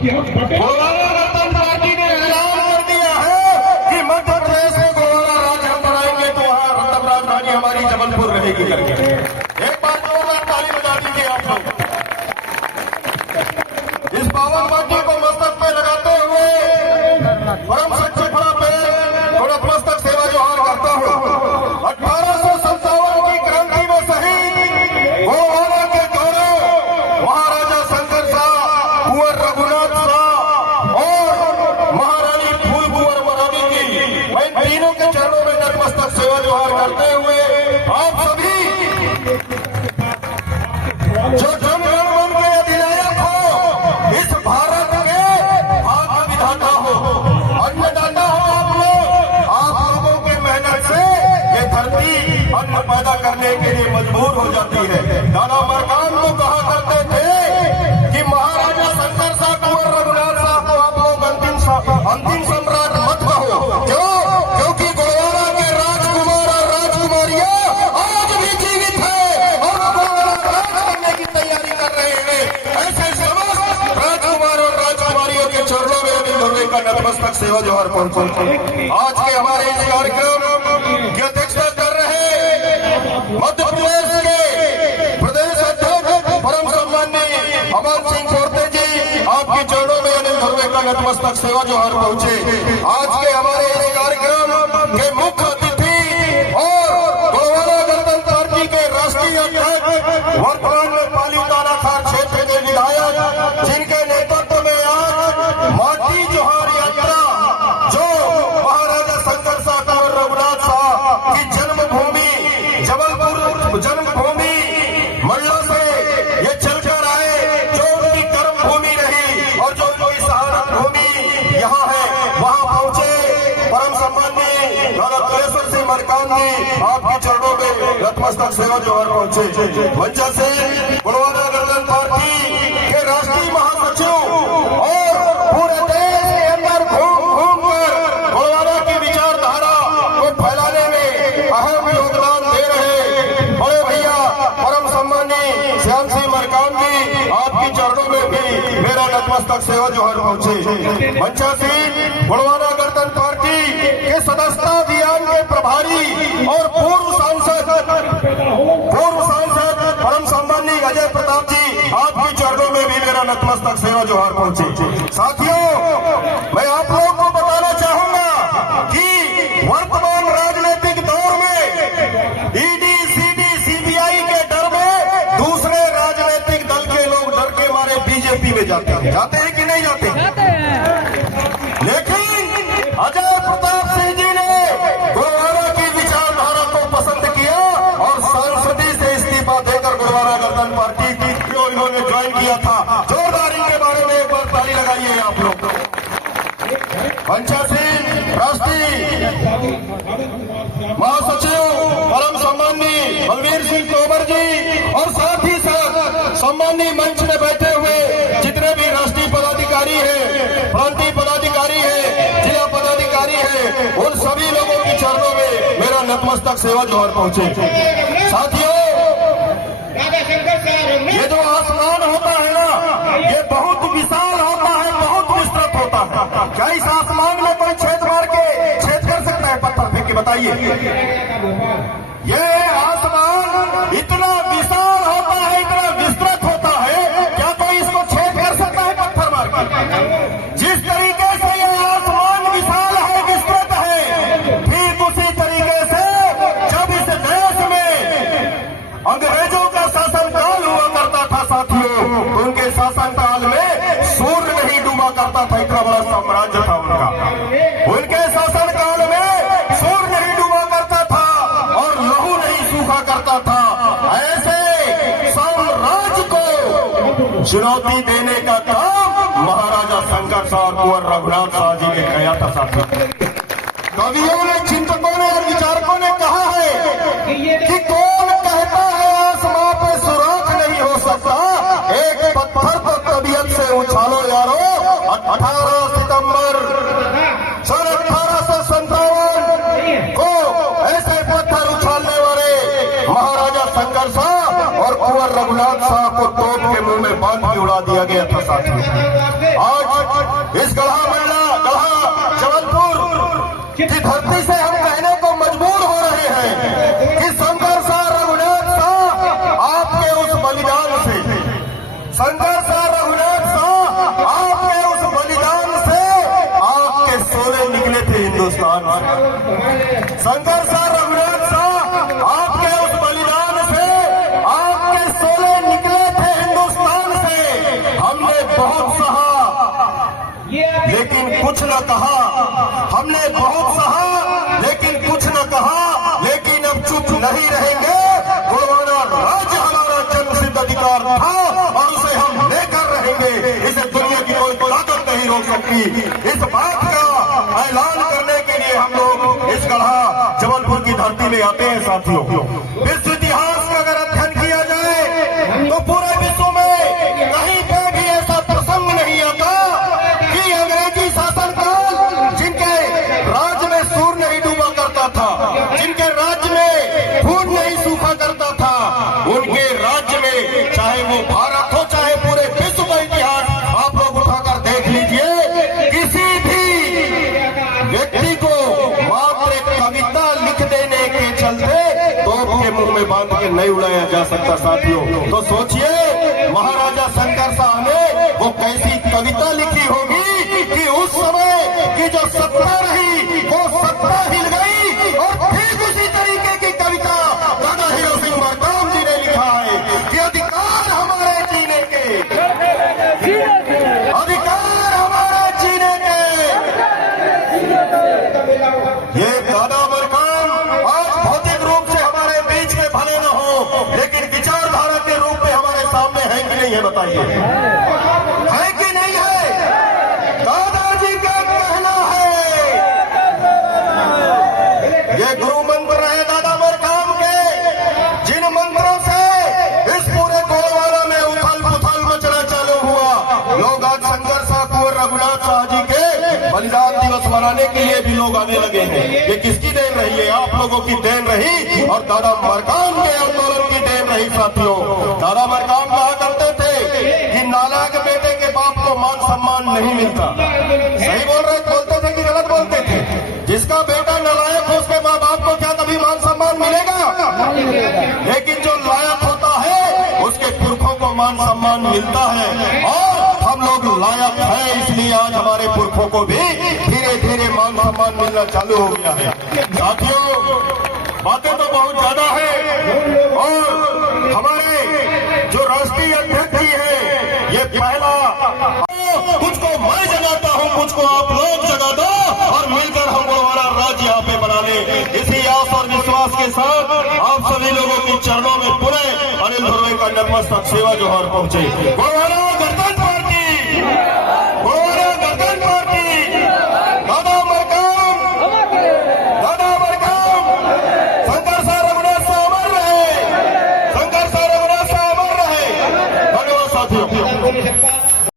गोलवारा गणतंत्र पार्टी ने ऐलान कर दिया है कि मध्य प्रदेश में गोलवारा राज्य हम बनाएंगे तो वहाँ रतन राजधानी हमारी जबलपुर रहेगी करके। एक बार जोरदार ताली बजा दीजिए आप लोग। इस पावन पार्टी को मस्तक पे लगाते हुए परम सच्चे फड़ा पे थोड़ा मस्तक सेवा जोहार करता हूँ। 1857 की क्रांति में शहीद गोलवारा के गौरव महाराजा शंकर शाह, कुंवर रघुनाथ शाह और महारानी फूल कुंवर मरानी की मैं तीनों के चरणों में नतमस्तक सेवा जोहार करते हुए आप सभी जो जनगण मन के अधिनायक हो, इस भारत के भाग्य विधाता हो, अन्नदाता हो, आप लोगों के मेहनत से ये धरती अन्न पैदा करने के लिए मजबूर हो जाती है। दादा मरकान को कहा करते थे कि महाराजा शंकर शाह, कुंवर रघुनाथ शाह को आप लोग अंतिम सम्राट मत कहो। क्योंकि गोलवारा के राजकुमार और राजकुमारियां आज भी जीवित है और गोलवारा राज करने की तैयारी कर रहे हैं। ऐसे समस्त राजकुमार और राजकुमारियों के चरणों में अनिल धुर्वे का नतमस्तक सेवा जोहार पहुंचे। आज के हमारे इस कार्यक्रम की अध्यक्षता कर रहे मध्य प्रदेश के प्रदेश अध्यक्ष परम सम्माननीय अमन सिंह कोरते जी, आपके चरणों में अनिल धुर्वे का नतमस्तक सेवा जोहार पहुंचे। आज के हमारे इस कार्यक्रम के मुख्य अतिथि और गोलवारा गणतंत्र पार्टी के राष्ट्रीय अध्यक्ष, वर्तमान में पालीताना खार क्षेत्र के विधायक, जिनके नेतृत्व में आज माटी जोहार यात्रा जो महाराजा शंकर शाह, कुंवर रघुनाथ शाह की जन्मभूमि जबलपुर जन्मभूमि मंडला से ये चलकर आए, जो उनकी कर्म भूमि रही और जो उनकी शहादत भूमि यहाँ है, वहाँ पहुंचे। परम सम्माननीय दादा तुलेश्वर सिंह मरकान जी, आपके चरणों में नतमस्तक सेवा जोहार पहुंचे। मंचा से गोलवारा गणतंत्र पार्टी के राष्ट्रीय महासचिव और पूरे देश के अंदर घूम घूम कर गोलवारा की विचारधारा को फैलाने में अहम योगदान दे रहे बड़े भैया परम सम्माननीय श्याम सिंह मरकान जी, आपके चरणों में भी मेरा नतमस्तक सेवा जोहार पहुंचे। मंचा से गोलवारा गणतंत्र पार्टी के सदस्यता अभियान के प्रभारी और पूर्व सांसद परम सम्माननीय अजय प्रताप जी, आपके चरणों में भी मेरा नतमस्तक सेवा जोहार पहुंचे। साथियों, मैं आप लोगों को बताना चाहूंगा कि वर्तमान राजनीतिक दौर में ईडी, सीडी, सीबीआई के डर में दूसरे राजनीतिक दल के लोग डर के मारे बीजेपी में जाते हैं कि नहीं जाते? लेकिन अजय प्रताप सिंह जी ने गोलवारा की विचारधारा को पसंद किया और संसदी से इस्तीफा देकर गोलवारा गणतंत्र पार्टी की जो इन्होंने ज्वाइन किया था। जोरदार इनके बारे में एक बार ताली लगाइए आप लोग। मंचा सिंह राष्ट्रीय महासचिव परम सम्माननीय बलवीर सिंह तोमर जी और साथ ही साथ सम्माननीय मंच में बैठे हुए जितने भी राष्ट्रीय पदाधिकारी हैं, प्रांतीय पदाधिकारी हैं, जिला पदाधिकारी हैं, उन सभी लोगों के चरणों में मेरा नतमस्तक सेवा जोहार पहुंचे। साथियों, ये जो आसमान होता है ना, ये बहुत विशाल होता है, बहुत विस्तृत होता है। क्या इस आसमान में कोई छेद मार के छेद कर सकता है? पत्थर फेंक के बताइए। ये आसमान इतना विशाल होता है, इतना विस्तृत होता है, क्या कोई इसको छेद कर सकता है पत्थर मार के? जिस तरीके से ये आसमान विशाल है, विस्तृत है, ठीक उसी तरीके से जब इस देश में अंग्रेजों का शासनकाल हुआ करता था साथियों, उनके शासनकाल में सूर्य नहीं डूबा करता था, इतना बड़ा साम्राज्य था उनका। उनके शासनकाल में सूर्य नहीं डूबा करता था और लहू नहीं सूखा करता था। ऐसे साम्राज्य को चुनौती देने का काम महाराजा शंकर शाह, कुंवर रघुनाथ शाह जी ने किया था साथियों। कवियों ने, चिंतकों ने और विचारकों ने कहा है कि कौन कहता है आसमां पे सुराख नहीं हो सकता, एक पत्थर तो तबीयत से उछालो यारो। 18 सितंबर सन 1857 को ऐसे पत्थर उछालने वाले महाराजा शंकर शाह और कुंवर रघुनाथ शाह को तोप के मुंह में बांध के उड़ा दिया गया था साथियों। आज कि धरती से हम कहने को मजबूर हो रहे हैं कि शंकर शाह रघुनाथ शाह आपके उस बलिदान से, शंकर शाह रघुनाथ शाह आपके उस बलिदान से आपके सोले निकले थे हिंदुस्तान से। शंकर शाह रघुनाथ शाह आपके उस बलिदान से आपके सोले निकले थे हिंदुस्तान से। हमने बहुत सहा लेकिन कुछ न कहा, हमने बहुत सहा लेकिन कुछ न कहा, लेकिन अब चुप नहीं रहेंगे। गुरुवाना राज्य हमारा जन्मसिद्ध अधिकार था और उसे हम लेकर रहेंगे। इसे दुनिया की कोई ताकत नहीं रोक सकती। इस बात का ऐलान करने के लिए हम लोग इस गढ़ा जबलपुर की धरती में आते हैं साथियों। विश्व इतिहास का अगर अध्ययन किया जाए तो पूरे विश्व में कहीं पर भी ऐसा प्रसंग नहीं आता कि अंग्रेजी शासनकाल जिनके राज्य में सूर्य नहीं डूबा करता था, जिनके राज्य में खून नहीं सूखा करता था, उनके राज्य में चाहे वो भारत हो चाहे पूरे विश्व का इतिहास आप लोग उठाकर देख लीजिए, किसी भी व्यक्ति को मात्र एक कविता लिख देने के चलते तोप के मुंह में बांध के नहीं उड़ाया जा सकता साथियों। तो सोचिए महाराजा शंकर शाह ने वो कैसी कविता लिखी होगी कि उस समय की जो सत्ता रही वो सत्ता हिल गई। और ठीक उसी तरीके की कविता दादा हीरो सिंह मरकाम जी ने लिखा है कि अधिकार हमारे जीने के, अधिकार हमारे जीने के। ये दादा मरकाम आज भौतिक रूप से हमारे बीच में भले न हो लेकिन विचारधारा के रूप में हमारे सामने है कि नहीं है बताइए, है कि नहीं है? दादाजी का कहना है, ये गुरु मंत्र है दादा मरकाम के, जिन मंत्रों से इस पूरे गोलवारा में उथल पुथल मचना चालू हुआ। लोग आज शंकर शाह कुंवर रघुनाथ शाह जी के बलिदान दिवस मनाने के लिए भी लोग आने लगे हैं। ये किसकी देन रही है? आप लोगों की देन रही और दादा मरकाम के आंदोलन की देन रही साथियों। दादा मरकाम कहा करते थे कि नालायक बेटे के बाप को मान सम्मान नहीं मिलता। सही बोल रहे बोलते थे कि गलत बोलते थे? जिसका बेटा नालायक हो उसके माँ बाप को क्या कभी मान सम्मान मिलेगा? लेकिन जो लायक होता है उसके पुरखों को मान सम्मान मिलता है और हम लोग लायक हैं, इसलिए आज हमारे पुरखों को भी धीरे धीरे मान सम्मान मिलना चालू हो गया है। साथियों बातें तो बहुत ज्यादा है और हमारे जो राष्ट्रीय अध्यक्ष जी है ये पहला कुछ को मैं जगाता हूँ, कुछ को आप लोग जगा दो और मिलकर हम हमारा राज्य यहाँ पे बना ले। इसी आस और विश्वास के साथ आप सभी लोगों के चरणों में पुनः अनिल धुर्वे का नतमस्तक सेवा जोहार पहुंचे।